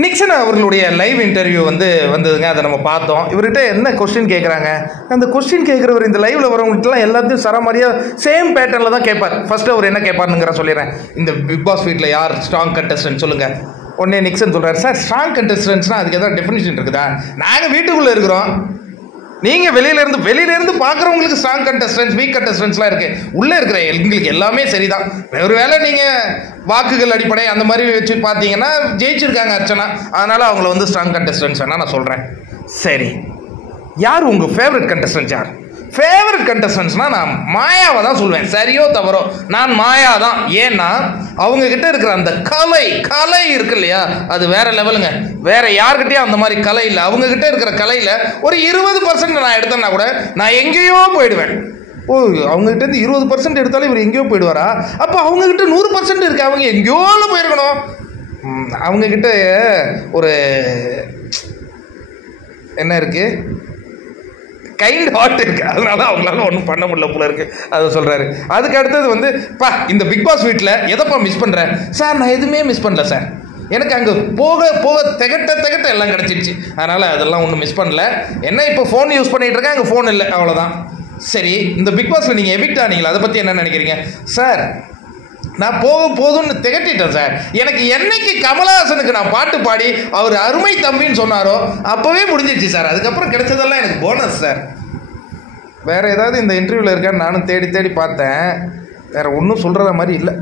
Nixon அவர்களுடைய live interview வந்ததுங்க. அதை நம்ம பார்த்தோம். இவர்கிட்ட என்ன கொஸ்டின் கேட்குறாங்க, அந்த கொஸ்டின் கேட்குறவர் இந்த லைவ்ல வரவங்கள்ட்டலாம் எல்லாத்தையும் சரமாரியாக சேம் பேட்டர்னில் தான் கேட்பார். ஃபர்ஸ்ட் அவர் என்ன கேட்பாருங்கிற சொல்லிடுறேன். இந்த பிக் பாஸ் வீட்டில் யார் ஸ்ட்ராங் கண்டஸ்டன்ட் சொல்லுங்கள். உடனே நிக்சன் சொல்கிறார், சார் ஸ்ட்ராங் கண்டஸ்டன்ட்ஸ்னால் அதுக்கு எதாவது டெஃபினிஷன் இருக்குதா? நாங்கள் வீட்டுக்குள்ளே இருக்கிறோம், நீங்கள் வெளியிலேருந்து பார்க்குறவங்களுக்கு ஸ்ட்ராங் கண்டஸ்டன்ஸ் வீக் கண்டஸ்டன்ஸ்லாம் இருக்குது. உள்ளே இருக்கிற எங்களுக்கு எல்லாமே சரிதான். ஒரு வேளை நீங்கள் வாக்குகள் அடிப்படை அந்த மாதிரி வச்சு பார்த்தீங்கன்னா ஜெயிச்சிருக்காங்க அர்ச்சனா, அதனால் அவங்கள ஸ்ட்ராங் கண்டஸ்டன்ஸ் நான் சொல்கிறேன். சரி, யார் உங்கள் ஃபேவரட் கண்டஸ்டன்ஸ்? யார் ஃபேவரட் கண்டஸ்டன்ஸ்னால் நான் மாயாவை தான் சொல்லுவேன். சரியோ தவறோ, நான் மாயா தான். ஏன்னா அவங்கக்கிட்ட இருக்கிற அந்த கலை இருக்கு இல்லையா, அது வேற லெவலுங்க. வேற யார்கிட்டயும் அந்த மாதிரி கலை இல்லை. அவங்கக்கிட்ட இருக்கிற கலையில் ஒரு 20% நான் எடுத்தேன்னா கூட நான் எங்கேயோ போயிடுவேன். ஓ, அவங்ககிட்ட இருந்து 20% எடுத்தாலும் இவர் எங்கேயோ போயிடுவாரா? அப்போ அவங்கக்கிட்ட 100% இருக்கு, அவங்க எங்கேயோல போயிருக்கணும். அவங்கக்கிட்ட ஒரு என்ன இருக்கு, கைண்ட் ஹார்ட் இருக்கு, அதனால அவங்களால ஒன்றும் பண்ண முடியல போல இருக்கு. அதை சொல்றாரு. அதுக்கு அடுத்தது இந்த பிக் பாஸ் வீட்டில் எதப்பா மிஸ் பண்றேன்? சார் நான் எதுவுமே மிஸ் பண்ணல சார், எனக்கு அங்கே போக திகட்ட எல்லாம் கிடச்சிருச்சு, அதனால் அதெல்லாம் ஒன்றும் மிஸ் பண்ணல. என்ன இப்போ ஃபோன் யூஸ் பண்ணிகிட்டு இருக்கேன், அங்கே ஃபோன் இல்லை, அவ்வளோதான். சரி, இந்த பிக் பாஸில் நீங்கள் எவிக்ட் ஆனீங்களா, அதை பற்றி என்ன நினைக்கிறீங்க? சார் நான் போதும்னு திகட்டிட்டேன் சார். எனக்கு என்னைக்கு கமலஹாசனுக்கு நான் பாட்டு பாடி அவர் அருமை தம்பின்னு சொன்னாரோ அப்போவே முடிஞ்சிச்சு சார். அதுக்கப்புறம் கிடைச்சதெல்லாம் எனக்கு போனஸ் சார். வேறு ஏதாவது இந்த இன்டர்வியூவில் இருக்கான்னு நானும் தேடி பார்த்தேன், வேறு ஒன்றும் சொல்கிற மாதிரி இல்லை.